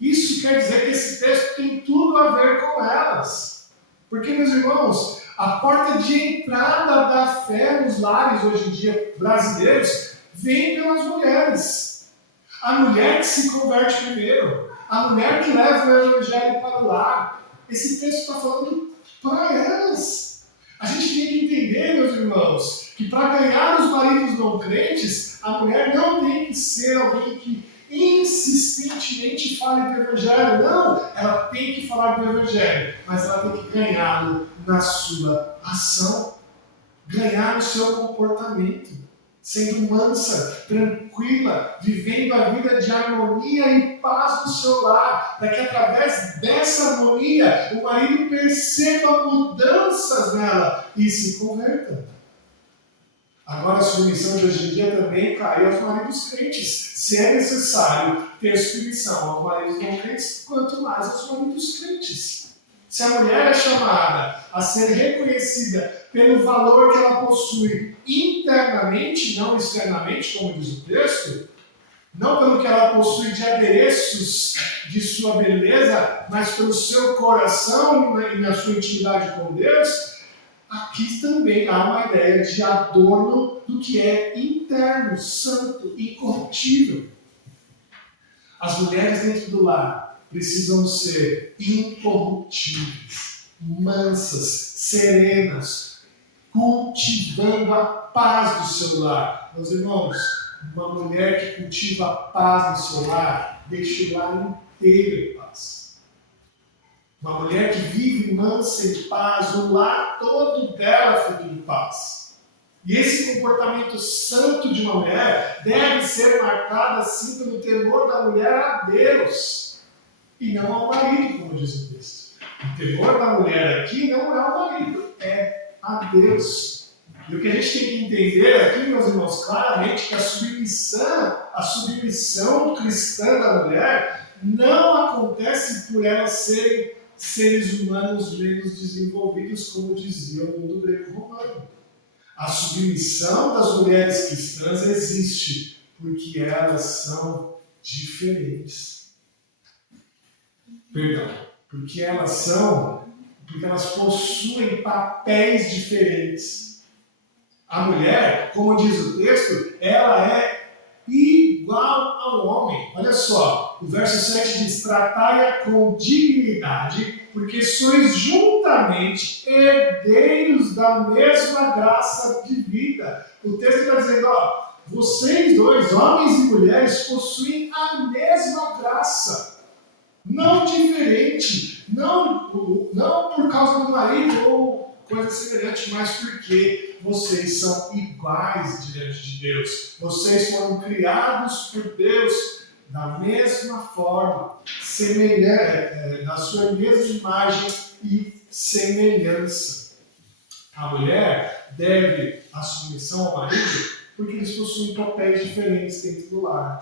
Isso quer dizer que esse texto tem tudo a ver com elas. Porque, meus irmãos, a porta de entrada da fé nos lares hoje em dia brasileiros vem pelas mulheres. A mulher que se converte primeiro, a mulher que leva o evangelho para o lar. Esse texto está falando para elas. A gente tem que entender, meus irmãos, que para ganhar os maridos não crentes, a mulher não tem que ser alguém que insistentemente fale do evangelho. Não, ela tem que falar do evangelho, mas ela tem que ganhá-lo na sua ação, ganhar no seu comportamento, sendo mansa, tranquila, vivendo a vida de harmonia e paz no seu lar, para que através dessa harmonia o marido perceba mudanças nela e se converta. Agora a submissão de hoje em dia também cai aos maridos crentes. Se é necessário ter submissão aos maridos não crentes, quanto mais aos maridos crentes. Se a mulher é chamada a ser reconhecida pelo valor que ela possui internamente, não externamente, como diz o texto, não pelo que ela possui de adereços de sua beleza, mas pelo seu coração e na sua intimidade com Deus, aqui também há uma ideia de adorno do que é interno, santo, incorruptível. As mulheres dentro do lar precisam ser incorruptíveis, mansas, serenas, cultivando a paz do seu lar. Meus irmãos, uma mulher que cultiva a paz no seu lar, deixa o lar inteiro em paz. Uma mulher que vive mansa em paz, o lar todo dela fica em paz. E esse comportamento santo de uma mulher deve ser marcado assim pelo temor da mulher a Deus e não ao marido, como diz o texto. O temor da mulher aqui não é ao marido, é a Deus. E o que a gente tem que entender aqui, meus irmãos, claramente que a submissão cristã da mulher não acontece por elas serem seres humanos menos desenvolvidos, como dizia o mundo greco-romano. A submissão das mulheres cristãs existe porque elas são diferentes. Perdão, porque elas possuem papéis diferentes. A mulher, como diz o texto, ela é igual ao homem. Olha só, o verso 7 diz: tratai-a com dignidade, porque sois juntamente herdeiros da mesma graça de vida. O texto está dizendo, ó, vocês dois, homens e mulheres, possuem a mesma graça. Não diferente, não por causa do marido ou coisa semelhante, mas porque vocês são iguais diante de Deus. Vocês foram criados por Deus da mesma forma, na sua mesma imagem e semelhança. A mulher deve a submissão ao marido porque eles possuem papéis diferentes dentro do lar,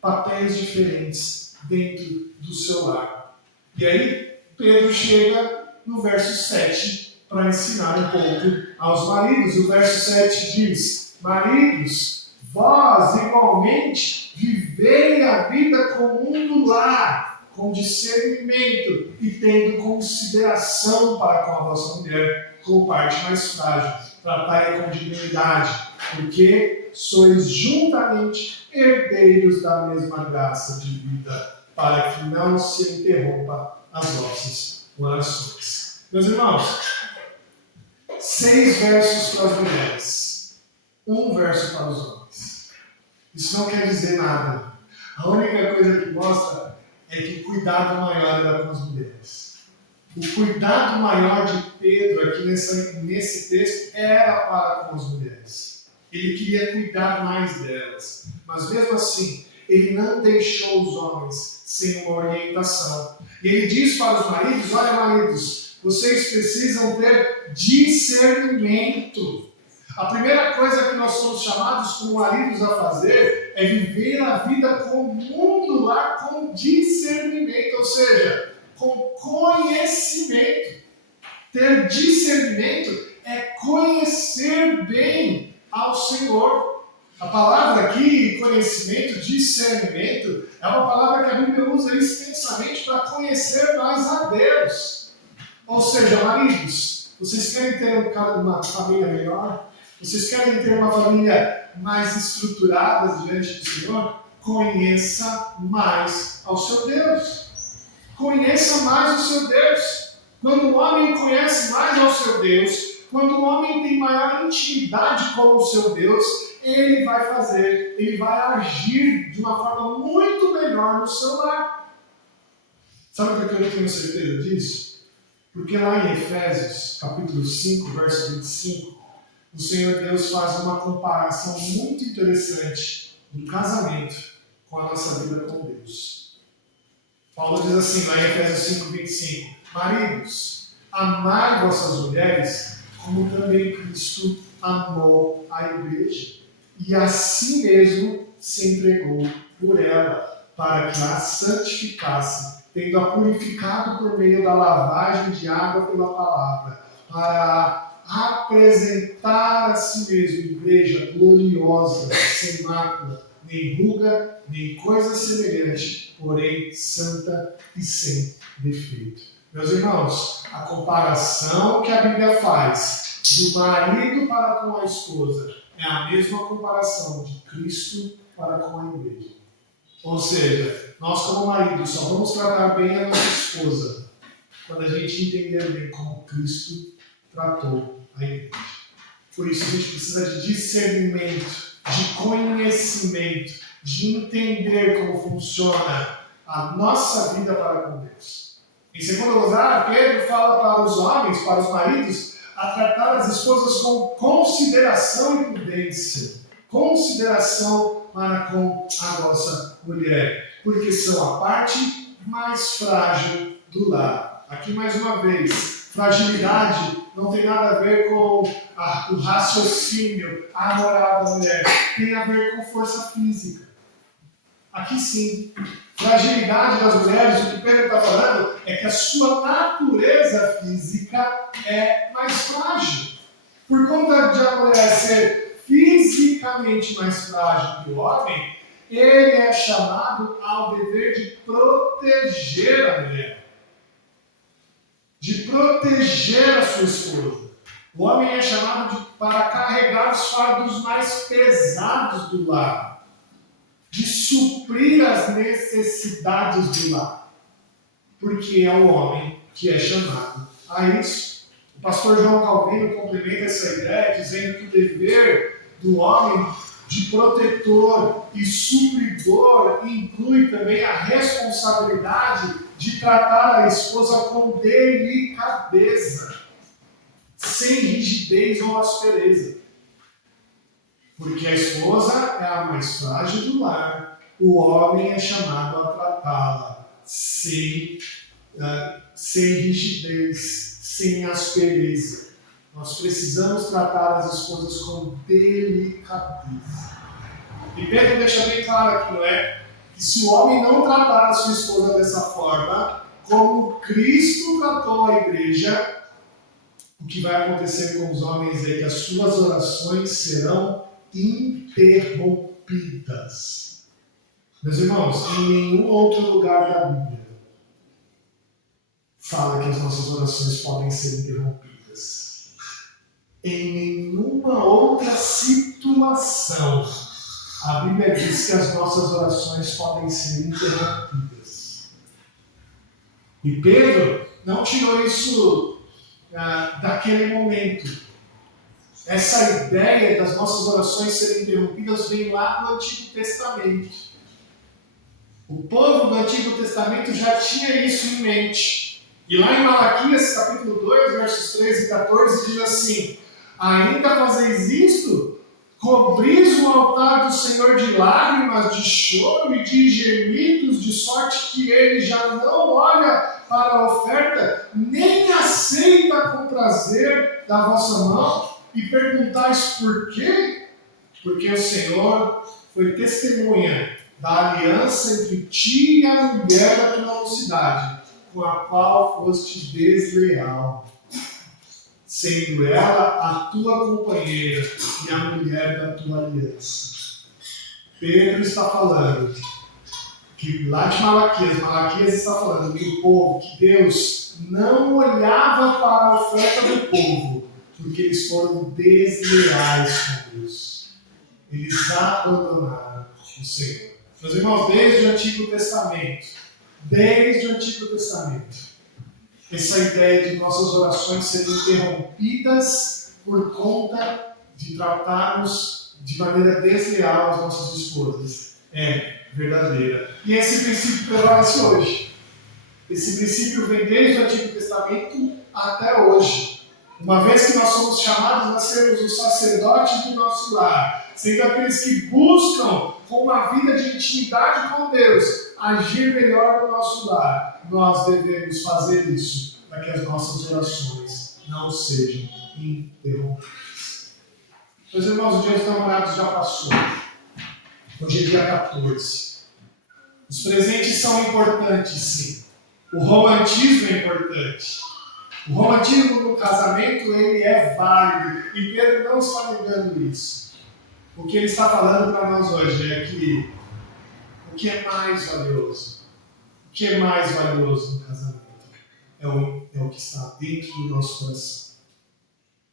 papéis diferentes dentro do seu lar. E aí, Pedro chega no verso 7 para ensinar um pouco aos maridos. O verso 7 diz: maridos, vós igualmente vivei a vida comum do lar, com discernimento e tendo consideração para com a vossa mulher, como parte mais frágil. Tratai-a com dignidade, porque sois juntamente herdeiros da mesma graça de vida, para que não se interrompa as vossas orações. Meus irmãos, 6 versos para as mulheres, 1 verso para os homens. Isso não quer dizer nada. A única coisa que mostra é que cuidado maior era com as mulheres. O cuidado maior de Pedro aqui nesse texto era para com as mulheres. Ele queria cuidar mais delas. Mas mesmo assim, ele não deixou os homens sem uma orientação. E ele diz para os maridos: olha, maridos, vocês precisam ter discernimento. A primeira coisa que nós somos chamados como maridos a fazer é viver a vida comum do lar com discernimento, ou seja, com conhecimento. Ter discernimento é conhecer bem ao Senhor. A palavra aqui, conhecimento, discernimento, é uma palavra que a Bíblia usa extensamente para conhecer mais a Deus. Ou seja, maridos, vocês querem ter uma família melhor? Vocês querem ter uma família mais estruturada diante do Senhor? Conheça mais ao seu Deus. Conheça mais o seu Deus. Quando o homem conhece mais ao seu Deus, quando o homem tem maior intimidade com o seu Deus, ele vai agir de uma forma muito melhor no seu lar. Sabe por que eu tenho certeza disso? Porque lá em Efésios, capítulo 5, verso 25, o Senhor Deus faz uma comparação muito interessante do casamento com a nossa vida com Deus. Paulo diz assim, lá em Efésios 5, 25, maridos, amai vossas mulheres, como também Cristo amou a igreja, e assim mesmo se entregou por ela, para que a santificasse, tendo-a purificado por meio da lavagem de água pela palavra, para apresentar a si mesmo igreja gloriosa, sem mácula, nem ruga, nem coisa semelhante, porém santa e sem defeito. Meus irmãos, a comparação que a Bíblia faz do marido para com a esposa é a mesma comparação de Cristo para com a igreja. Ou seja, nós como marido só vamos tratar bem a nossa esposa quando a gente entender bem como Cristo tratou a igreja. Por isso a gente precisa de discernimento, de conhecimento, de entender como funciona a nossa vida para com Deus. Em segundo lugar, Pedro fala para os homens, para os maridos, a tratar as esposas com consideração e prudência. Consideração para com a nossa mulher, porque são a parte mais frágil do lar. Aqui mais uma vez, fragilidade não tem nada a ver com o raciocínio, a moral da mulher. Tem a ver com força física. Aqui sim, fragilidade das mulheres, o que Pedro está falando é que a sua natureza física é mais frágil. Por conta de a mulher ser fisicamente mais frágil que o homem, ele é chamado ao dever de proteger a mulher, de proteger a sua esposa. O homem é chamado para carregar os fardos mais pesados do lar, de suprir as necessidades do lar, porque é o homem que é chamado a isso. O pastor João Calvino complementa essa ideia dizendo que o dever do homem de protetor e supridor inclui também a responsabilidade de tratar a esposa com delicadeza, sem rigidez ou aspereza. Porque a esposa é a mais frágil do lar, o homem é chamado a tratá-la sem rigidez, sem aspereza. Nós precisamos tratar as esposas com delicadeza. E Pedro deixa bem claro aqui, não é? Que se o homem não tratar a sua esposa dessa forma, como Cristo tratou a igreja, o que vai acontecer com os homens é que as suas orações serão interrompidas. Meus irmãos, em nenhum outro lugar da Bíblia fala que as nossas orações podem ser interrompidas. Em nenhuma outra situação a Bíblia diz que as nossas orações podem ser interrompidas. E Pedro não tirou isso daquele momento. Essa ideia das nossas orações serem interrompidas vem lá do Antigo Testamento. O povo do Antigo Testamento já tinha isso em mente. E lá em Malaquias, capítulo 2, versos 13 e 14, diz assim: ainda fazeis isto? Cobris o altar do Senhor de lágrimas, de choro e de gemidos, de sorte que ele já não olha para a oferta, nem aceita com prazer da vossa mão, e perguntais por quê? Porque o Senhor foi testemunha da aliança entre ti e a mulher da tua mocidade, com a qual foste desleal, sendo ela a tua companheira e a mulher da tua aliança. Pedro está falando que lá de Malaquias está falando que o povo, que Deus não olhava para a oferta do povo, porque eles foram desleais com Deus. Eles abandonaram o Senhor. Meus irmãos, desde o Antigo Testamento, essa ideia de nossas orações serem interrompidas por conta de tratarmos de maneira desleal as nossas esposas é verdadeira. E esse princípio prevalece hoje. Esse princípio vem desde o Antigo Testamento até hoje. Uma vez que nós somos chamados a sermos os sacerdotes do nosso lar, sendo aqueles que buscam, com uma vida de intimidade com Deus, agir melhor no nosso lar, nós devemos fazer isso, para que as nossas orações não sejam interrompidas. Meus irmãos, o dia dos namorados já passou. Hoje é dia 14. Os presentes são importantes, sim. O romantismo é importante. O romantismo no casamento, ele é válido. E Pedro não está negando isso. O que ele está falando para nós hoje é que o que é mais valioso? O que é mais valioso no casamento? É o que está dentro do nosso coração.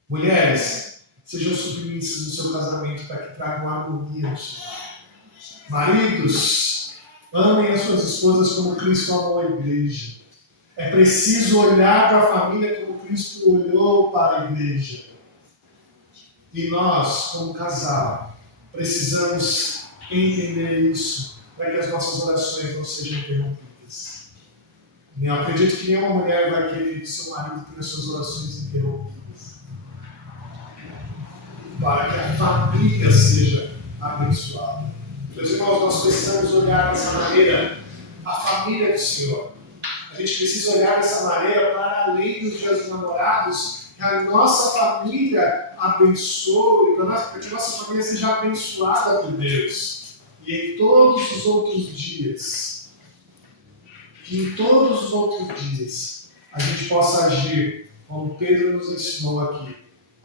Mulheres, sejam submissas no seu casamento para que tragam harmonia no seu lar. Maridos, amem as suas esposas como Cristo amou a igreja. É preciso olhar para a família como Cristo olhou para a igreja. E nós, como casal, precisamos entender isso para que as nossas orações não sejam interrompidas. Eu acredito que nenhuma mulher vai querer que seu marido tenha suas orações interrompidas. Para que a família seja abençoada. Meus irmãos, nós precisamos olhar dessa maneira a família do Senhor. A gente precisa olhar dessa maneira para além dos dias dos namorados, que a nossa família abençoe, para que a nossa família seja abençoada por Deus. E em todos os outros dias, que em todos os outros dias a gente possa agir como Pedro nos ensinou aqui,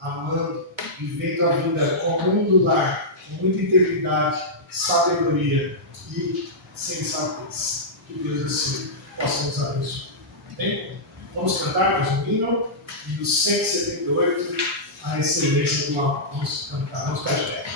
amando, vivendo a vida comum do lar, com muita integridade, sabedoria e sensatez. Que Deus assim possa nos abençoar. Amém? Vamos cantar mais um hino, e o 178, a excelência do amor. Vamos cantar, vamos ficar de pé.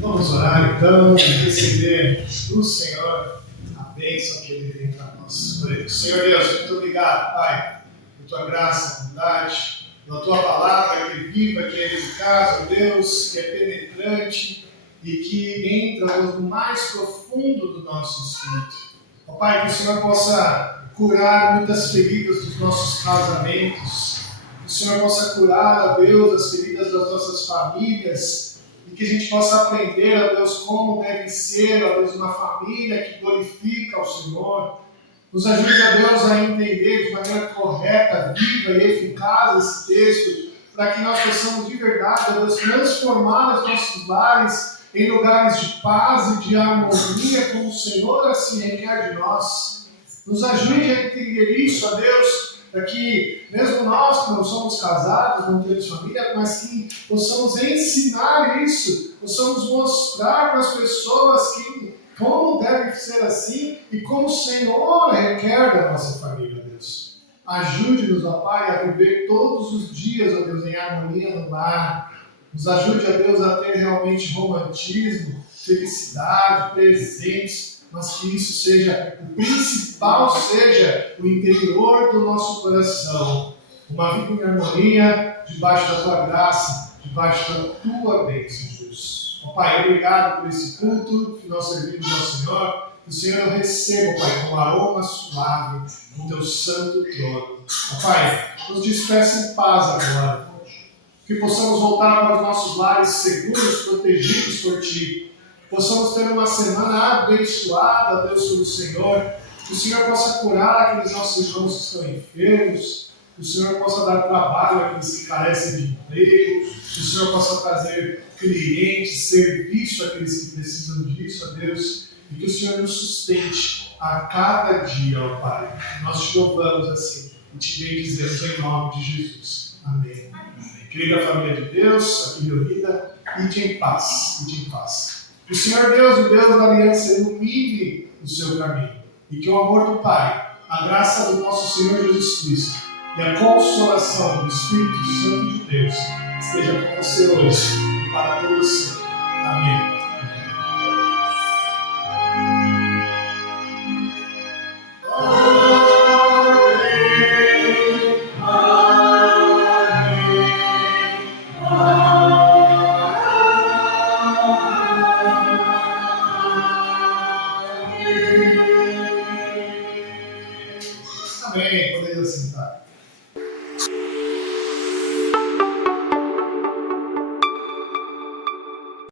Vamos orar então e receber do Senhor a bênção que Ele tem para nós. Senhor Deus, muito obrigado, Pai, por Tua graça, bondade, pela Tua palavra que é viva, que é eficaz, ó Deus, que é penetrante e que entra no mais profundo do nosso espírito. Ó Pai, que o Senhor possa curar muitas feridas dos nossos casamentos, que o Senhor possa curar, ó Deus, as feridas das nossas famílias, e que a gente possa aprender, ó Deus, como deve ser, ó Deus, uma família que glorifica ao Senhor. Nos ajude, ó Deus, a entender de maneira correta, viva e eficaz esse texto, para que nós possamos de verdade, ó Deus, transformar os nossos lares em lugares de paz e de harmonia, como o Senhor assim requer de nós. Nos ajude a entender isso, ó Deus, para que mesmo nós que não somos casados, não temos família, mas que possamos ensinar isso, possamos mostrar para as pessoas que como deve ser assim e como o Senhor requer da nossa família, Deus. Ajude-nos, ó Pai, a viver todos os dias, ó Deus, em harmonia no lar. Nos ajude, ó Deus, a ter realmente romantismo, felicidade, presentes, mas que isso seja, o principal seja o interior do nosso coração. Uma vida em harmonia, debaixo da tua graça, debaixo da tua bênção, Deus. Ó Pai, obrigado por esse culto que nós servimos ao Senhor. Que o Senhor receba, Pai, com aroma suave no teu santo trono. Ó Pai, nos despeça em paz agora. Que possamos voltar para os nossos lares seguros, protegidos por Ti. Possamos ter uma semana abençoada, Deus, pelo Senhor. Que o Senhor possa curar aqueles nossos irmãos que estão enfermos. Que o Senhor possa dar trabalho àqueles que carecem de emprego. Que o Senhor possa trazer clientes, serviço àqueles que precisam disso, a Deus. E que o Senhor nos sustente a cada dia, ó Pai. Nós te louvamos assim e te bendizemos em nome de Jesus. Amém. Querida família de Deus, aqui reunida, ide em paz, ide em paz. Que o Senhor Deus, o Deus da aliança, ilumine o seu caminho. E que o amor do Pai, a graça do nosso Senhor Jesus Cristo e a consolação do Espírito Santo de Deus esteja com você hoje e para todo sempre. Amém. Amém. Podemos sentar.